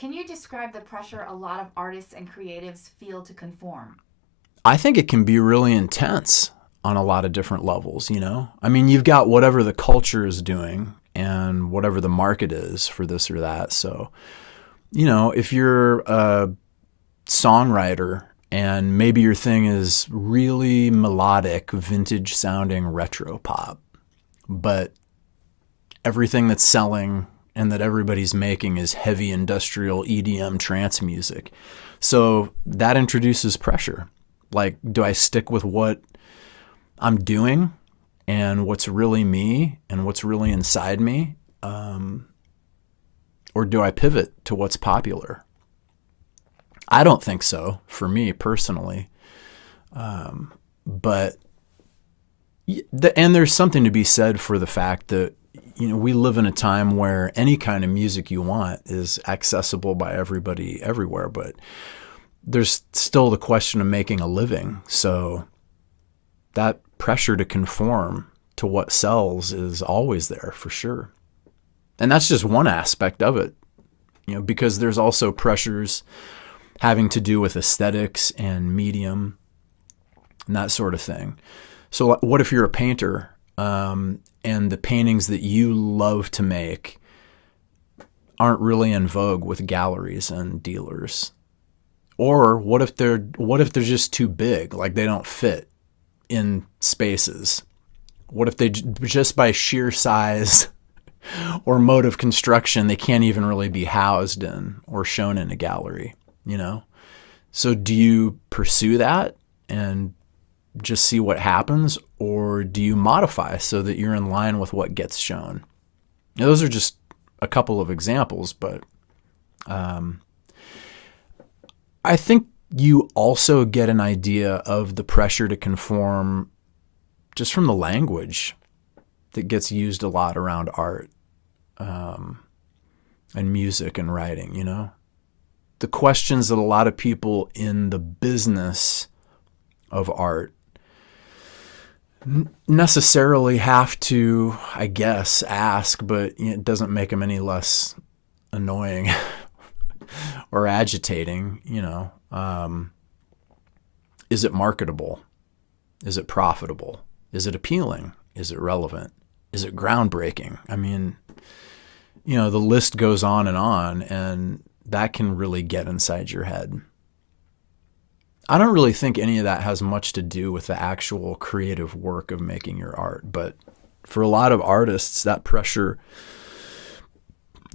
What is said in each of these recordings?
Can you describe the pressure a lot of artists and creatives feel to conform? I think it can be really intense on a lot of different levels, you know? I mean, you've got whatever the culture is doing and whatever the market is for this or that. So, you know, if you're a songwriter and maybe your thing is really melodic, vintage sounding retro pop, but everything that's selling and that everybody's making is heavy industrial EDM trance music. So that introduces pressure. Like, do I stick with what I'm doing and what's really me and what's really inside me? Or do I pivot to what's popular? I don't think so for me personally. But, and there's something to be said for the fact that, you know, we live in a time where any kind of music you want is accessible by everybody everywhere, but there's still the question of making a living. So that pressure to conform to what sells is always there for sure. And that's just one aspect of it, you know, because there's also pressures having to do with aesthetics and medium and that sort of thing. So what if you're a painter, and the paintings that you love to make aren't really in vogue with galleries and dealers? Or what if they're just too big, like they don't fit in spaces? What if they just by sheer size or mode of construction, they can't even really be housed in or shown in a gallery, you know? So do you pursue that and just see what happens, or do you modify so that you're in line with what gets shown? Now, those are just a couple of examples, but I think you also get an idea of the pressure to conform just from the language that gets used a lot around art, and music and writing, you know? The questions that a lot of people in the business of art necessarily have to, I guess, ask, but it doesn't make them any less annoying or agitating, you know. Is it marketable? Is it profitable? Is it appealing? Is it relevant? Is it groundbreaking? I mean, you know, the list goes on, and that can really get inside your head. I don't really think any of that has much to do with the actual creative work of making your art, but for a lot of artists, that pressure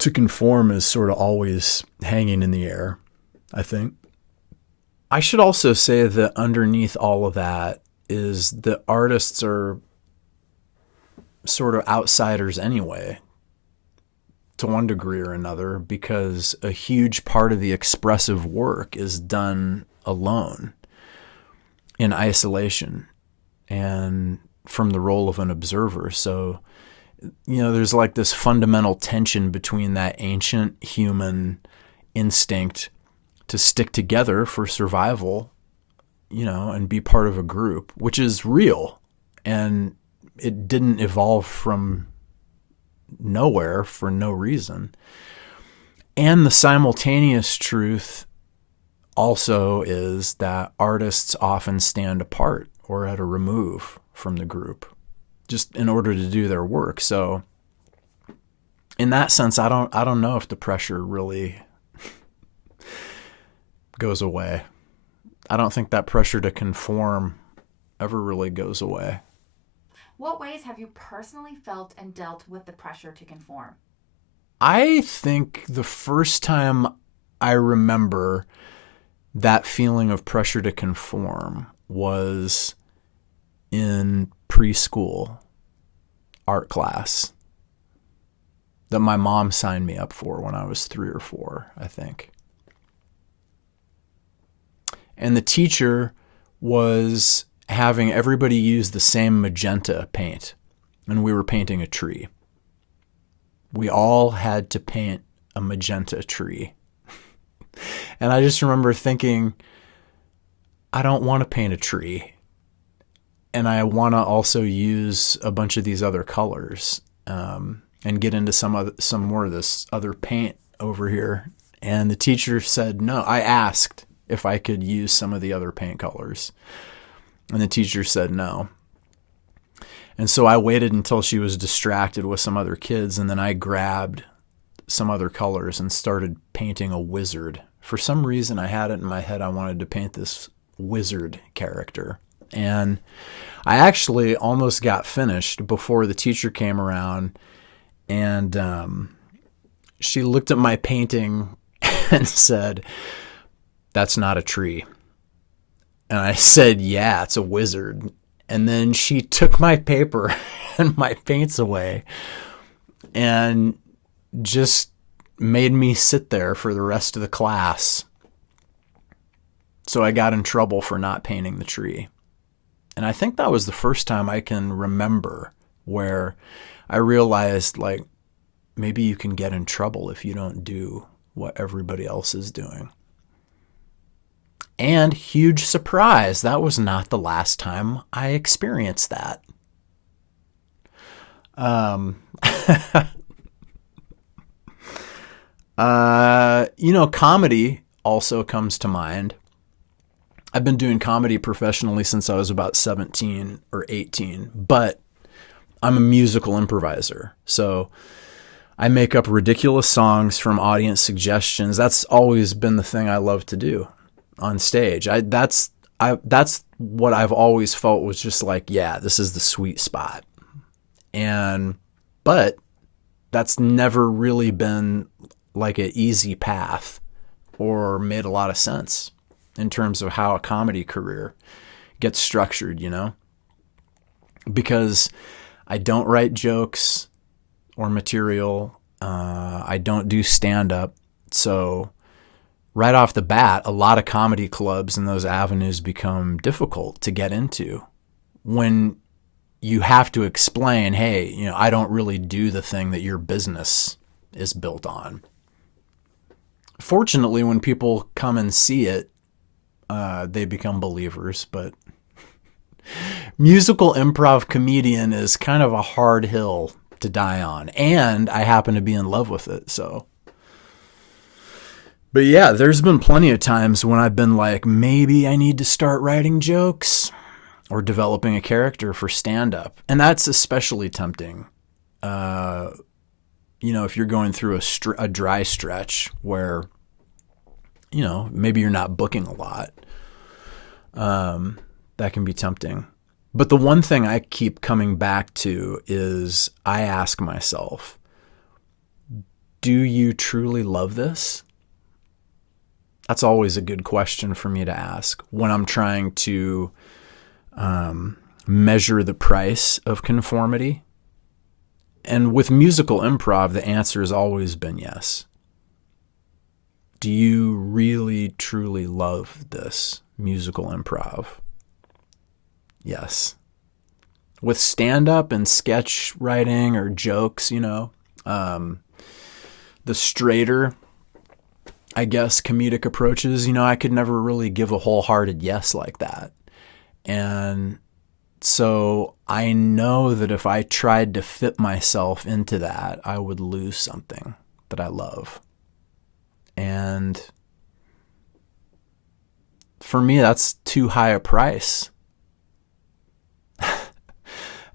to conform is sort of always hanging in the air, I think. I should also say that underneath all of that is that artists are sort of outsiders anyway, to one degree or another, because a huge part of the expressive work is done alone, in isolation, and from the role of an observer. So, you know, there's like this fundamental tension between that ancient human instinct to stick together for survival, you know, and be part of a group, which is real. And it didn't evolve from nowhere for no reason. And the simultaneous truth also is that artists often stand apart or at a remove from the group just in order to do their work. So in that sense, I don't know if the pressure really goes away. I don't think that pressure to conform ever really goes away. What ways have you personally felt and dealt with the pressure to conform? I think the first time I remember that feeling of pressure to conform was in preschool art class that my mom signed me up for when I was 3 or 4, I think. And the teacher was having everybody use the same magenta paint, and we were painting a tree. We all had to paint a magenta tree. And I just remember thinking, I don't want to paint a tree. And I want to also use a bunch of these other colors, and get into some more of this other paint over here. And the teacher said no. I asked if I could use some of the other paint colors, and the teacher said no. And so I waited until she was distracted with some other kids, and then I grabbed some other colors and started painting a wizard. For some reason, I had it in my head I wanted to paint this wizard character. And I actually almost got finished before the teacher came around, and she looked at my painting and said, "That's not a tree." And I said, "Yeah, it's a wizard." And then she took my paper and my paints away and just made me sit there for the rest of the class. So I got in trouble for not painting the tree. And I think that was the first time I can remember where I realized, like, maybe you can get in trouble if you don't do what everybody else is doing. And huge surprise, that was not the last time I experienced that. Comedy also comes to mind. I've been doing comedy professionally since I was about 17 or 18, but I'm a musical improviser. So I make up ridiculous songs from audience suggestions. That's always been the thing I love to do on stage. That's what I've always felt was just like, yeah, this is the sweet spot. But that's never really been like an easy path or made a lot of sense in terms of how a comedy career gets structured, because I don't write jokes or material. I don't do stand-up. So right off the bat, a lot of comedy clubs and those avenues become difficult to get into when you have to explain, hey, I don't really do the thing that your business is built on. Fortunately, when people come and see it, they become believers, but musical improv comedian is kind of a hard hill to die on, and I happen to be in love with it, so. But yeah, there's been plenty of times when I've been like, maybe I need to start writing jokes or developing a character for stand-up, and that's especially tempting. If you're going through a dry stretch where, maybe you're not booking a lot, that can be tempting. But the one thing I keep coming back to is I ask myself, do you truly love this? That's always a good question for me to ask when I'm trying to measure the price of conformity. And with musical improv, the answer has always been yes. Do you really, truly love this musical improv? Yes. With stand-up and sketch writing or jokes, the straighter, I guess, comedic approaches, I could never really give a wholehearted yes like that. And so I know that if I tried to fit myself into that, I would lose something that I love. And for me, that's too high a price.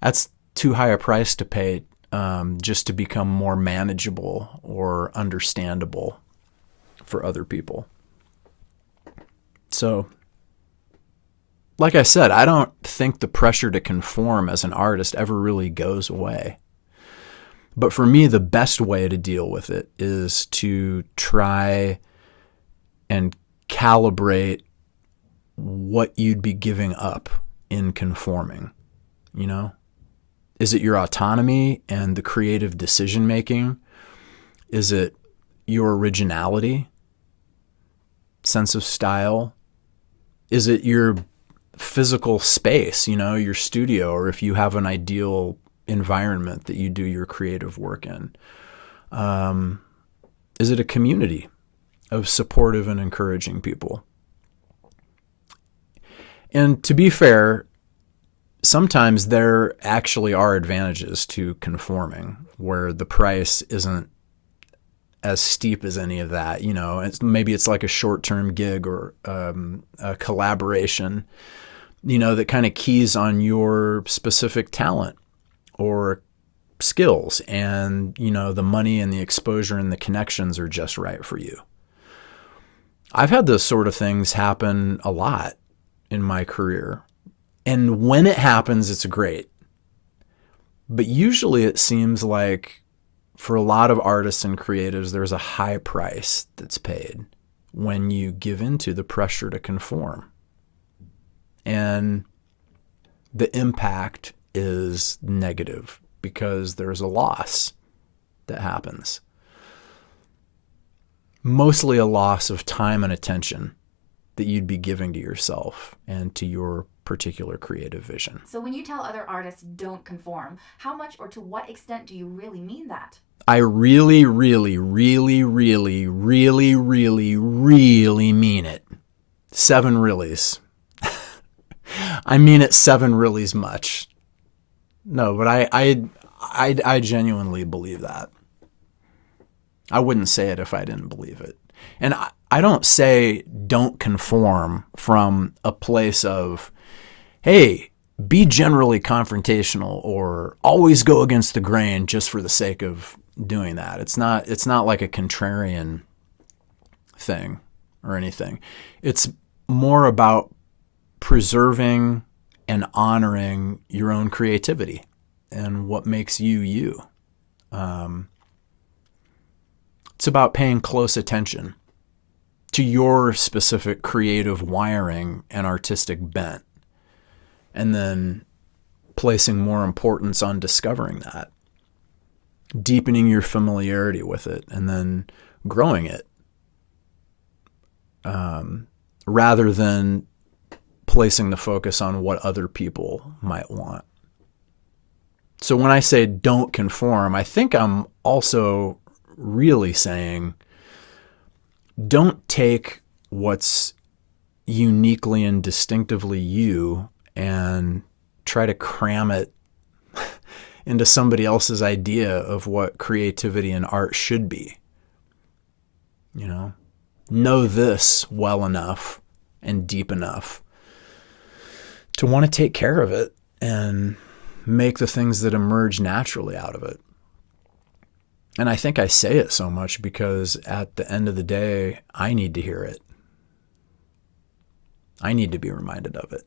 That's too high a price to pay just to become more manageable or understandable for other people. So, like I said, I don't think the pressure to conform as an artist ever really goes away. But for me, the best way to deal with it is to try and calibrate what you'd be giving up in conforming, Is it your autonomy and the creative decision making? Is it your originality, sense of style? Is it your physical space, your studio, or if you have an ideal environment that you do your creative work in? Is it a community of supportive and encouraging people? And to be fair, sometimes there actually are advantages to conforming where the price isn't as steep as any of that. Maybe it's like a short-term gig or a collaboration, that kind of keys on your specific talent or skills, and the money and the exposure and the connections are just right for you. I've had those sort of things happen a lot in my career, and when it happens, it's great. But usually it seems like for a lot of artists and creatives, there's a high price that's paid when you give into the pressure to conform. And the impact is negative because there's a loss that happens. Mostly a loss of time and attention that you'd be giving to yourself and to your particular creative vision. So when you tell other artists don't conform, how much or to what extent do you really mean that? I really, really, really, really, really, really, really mean it. 7 reallys. I mean it 7 reallys much. No, but I genuinely believe that. I wouldn't say it if I didn't believe it. And I don't say don't conform from a place of, hey, be generally confrontational or always go against the grain just for the sake of doing that. It's not like a contrarian thing or anything. It's more about preserving and honoring your own creativity and what makes you you. It's about paying close attention to your specific creative wiring and artistic bent, and then placing more importance on discovering that, deepening your familiarity with it, and then growing it, rather than placing the focus on what other people might want. So when I say don't conform, I think I'm also really saying don't take what's uniquely and distinctively you and try to cram it into somebody else's idea of what creativity and art should be. Know this well enough and deep enough to want to take care of it and make the things that emerge naturally out of it. And I think I say it so much because at the end of the day, I need to hear it. I need to be reminded of it.